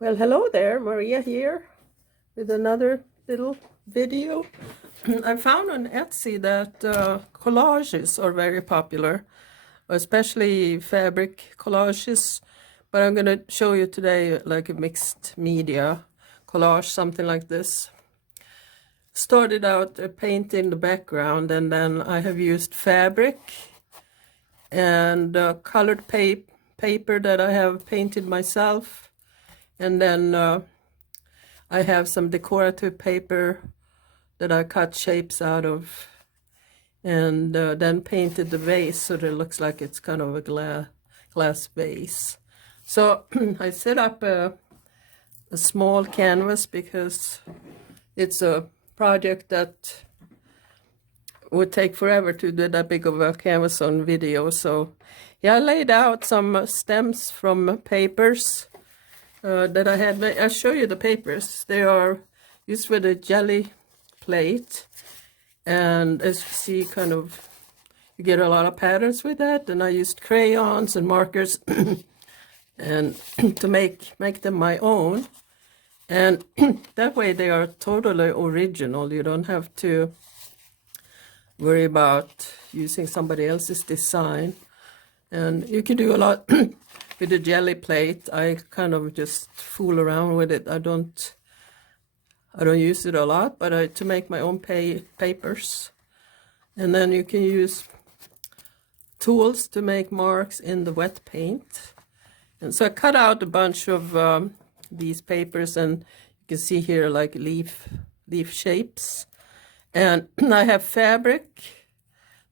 Well, hello there, Maria here with another little video. I found on Etsy that collages are very popular, especially fabric collages, but I'm going to show you today like a mixed media collage, something like this. Started out painting the background, and then I have used fabric and colored paper that I have painted myself, and then I have some decorative paper that I cut shapes out of, and then painted the vase so that it looks like it's kind of a glass vase. So I set up a small canvas because it's a project that would take forever to do that big of a canvas on video. So yeah, I laid out some stems from papers that I had. I'll show you the papers. They are used with a jelly plate, and as you see, kind of you get a lot of patterns with that. And I used crayons and markers and to make them my own, and that way they are totally original. You don't have to worry about using somebody else's design, and you can do a lot with the jelly plate. I kind of just fool around with it. I don't use it a lot, but to make my own papers. And then you can use tools to make marks in the wet paint. And so I cut out a bunch of these papers, and you can see here like leaf shapes. And I have fabric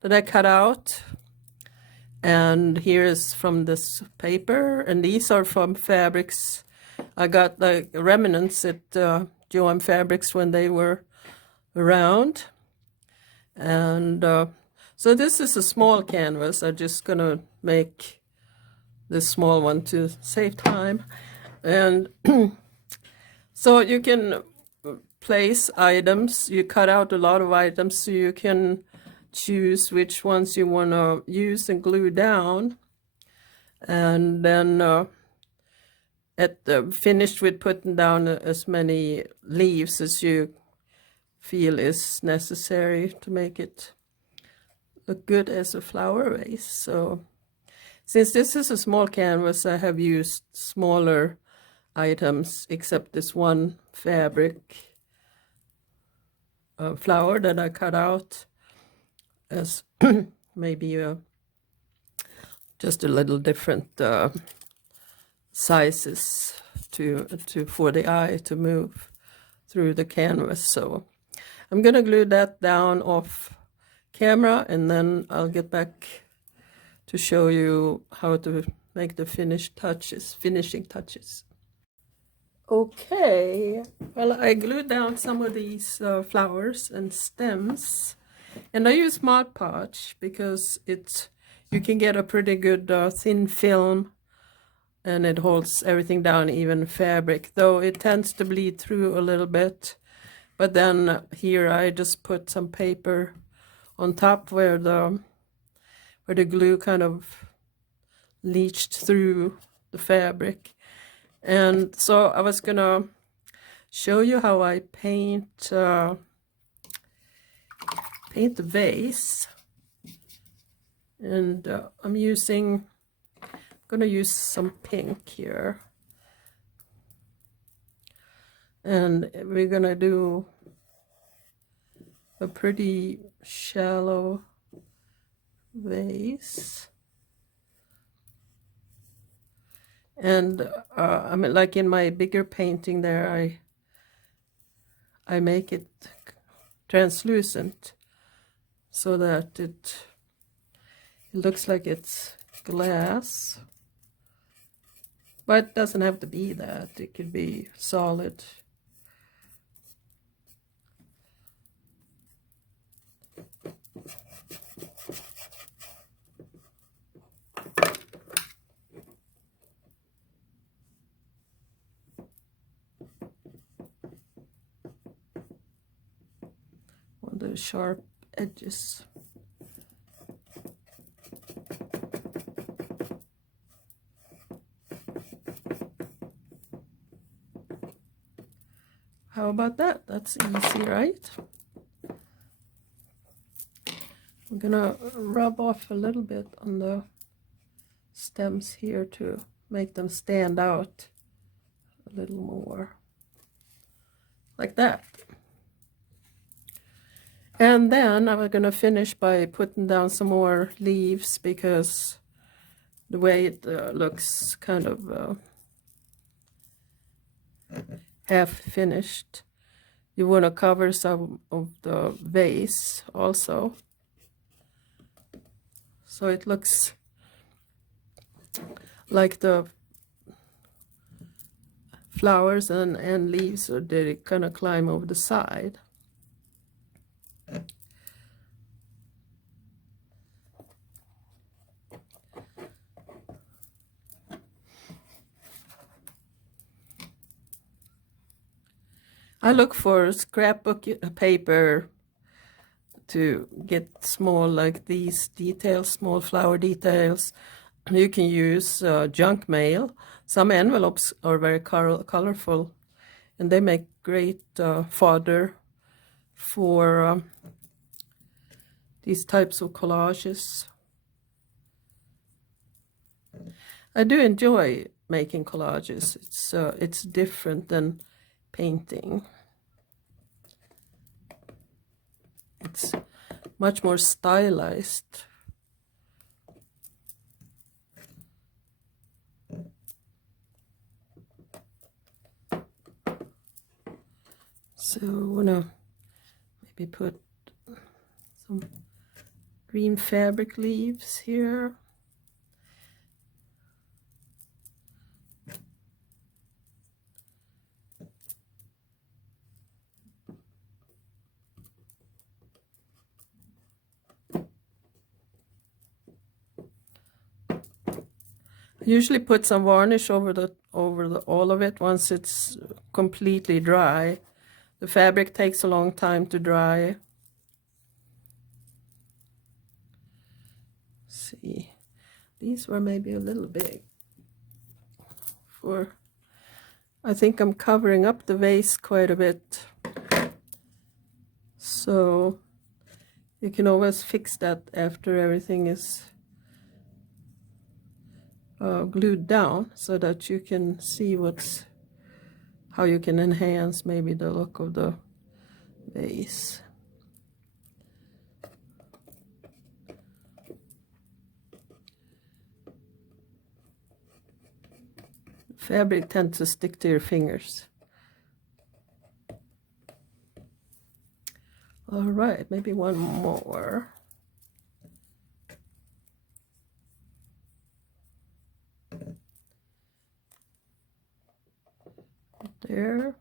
that I cut out, and here is from this paper, and these are from fabrics. I got the remnants at Joann Fabrics when they were around. And so this is a small canvas. I'm just gonna make this small one to save time. And so you can place items. You cut out a lot of items so you can choose which ones you want to use and glue down. And then finished with putting down as many leaves as you feel is necessary to make it look good as a flower vase. So since this is a small canvas, I have used smaller items, except this one fabric flower that I cut out as maybe just a little different sizes for the eye to move through the canvas. So I'm gonna glue that down off camera, and then I'll get back to show you how to make the finishing touches. Okay, well, I glued down some of these flowers and stems, and I use Mod Podge because you can get a pretty good thin film, and it holds everything down, even fabric, though it tends to bleed through a little bit. But then here I just put some paper on top where the glue kind of leached through the fabric. And so I was gonna show you how I paint the vase. And I'm gonna use some pink here, and we're gonna do a pretty shallow vase. And I mean, like in my bigger painting there, I make it translucent so that it looks like it's glass, but it doesn't have to be that. It could be solid. On the sharp edges. How about that? That's easy, right? I'm gonna rub off a little bit on the stems here to make them stand out a little more, like that. And then I'm gonna finish by putting down some more leaves, because the way it looks kind of half finished, you want to cover some of the vase also, so it looks like the flowers and leaves, or they kind of climb over the side. I look for scrapbook paper to get small, like these details, small flower details. You can use junk mail. Some envelopes are very colorful, and they make great fodder for these types of collages. I do enjoy making collages. It's different than painting. It's much more stylized. So I want to maybe put some green fabric leaves here. I usually put some varnish over all of it once it's completely dry. The fabric takes a long time to dry. Let's see, these were maybe a little big. I think I'm covering up the vase quite a bit, so you can always fix that after everything is glued down, so that you can see how you can enhance maybe the look of the vase. Fabric tends to stick to your fingers. All right, maybe one more. There.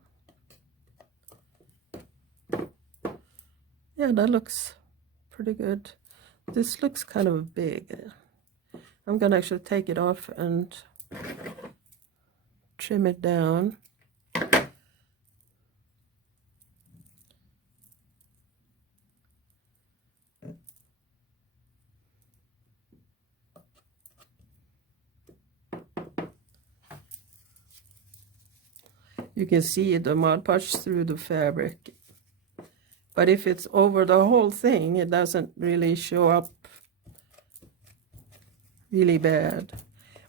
Yeah, that looks pretty good. This looks kind of big. I'm gonna actually take it off and trim it down. You can see the Mod Podge through the fabric. But if it's over the whole thing, it doesn't really show up really bad.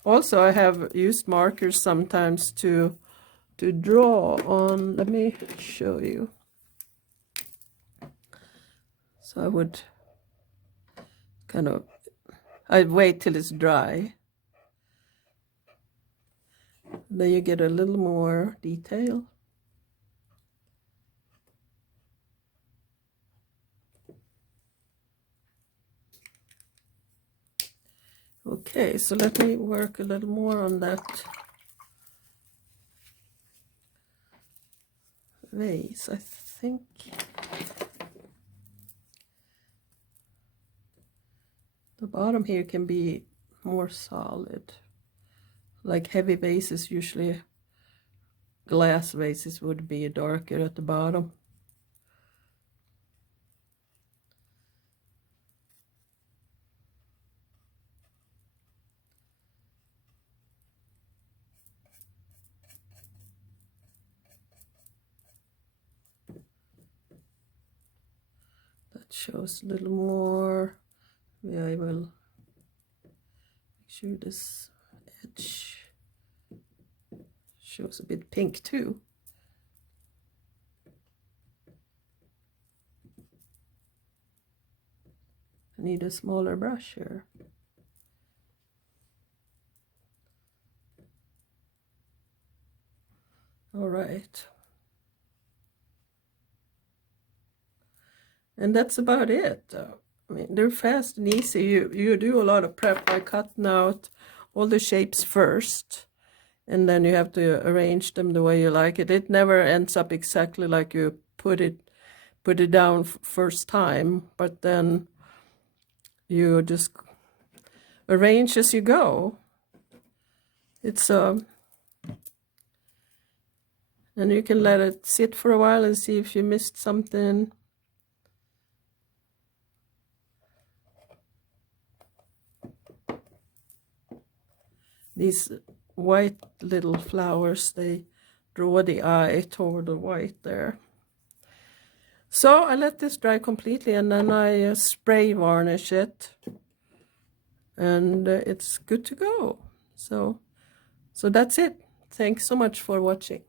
Also, I have used markers sometimes to draw on. Let me show you. So I would I'd wait till it's dry. Then you get a little more detail. Okay, so let me work a little more on that vase. I think the bottom here can be more solid. Like heavy vases, usually glass vases would be darker at the bottom. It shows a little more. Yeah, I will make sure this edge shows a bit pink too. I need a smaller brush here. All right. And that's about it. I mean, they're fast and easy. You do a lot of prep by cutting out all the shapes first, and then you have to arrange them the way you like it. It never ends up exactly like you put it down first time, but then you just arrange as you go. It's and you can let it sit for a while and see if you missed something. These white little flowers, they draw the eye toward the white there. So I let this dry completely, and then I spray varnish it, and it's good to go. So that's it. Thanks so much for watching.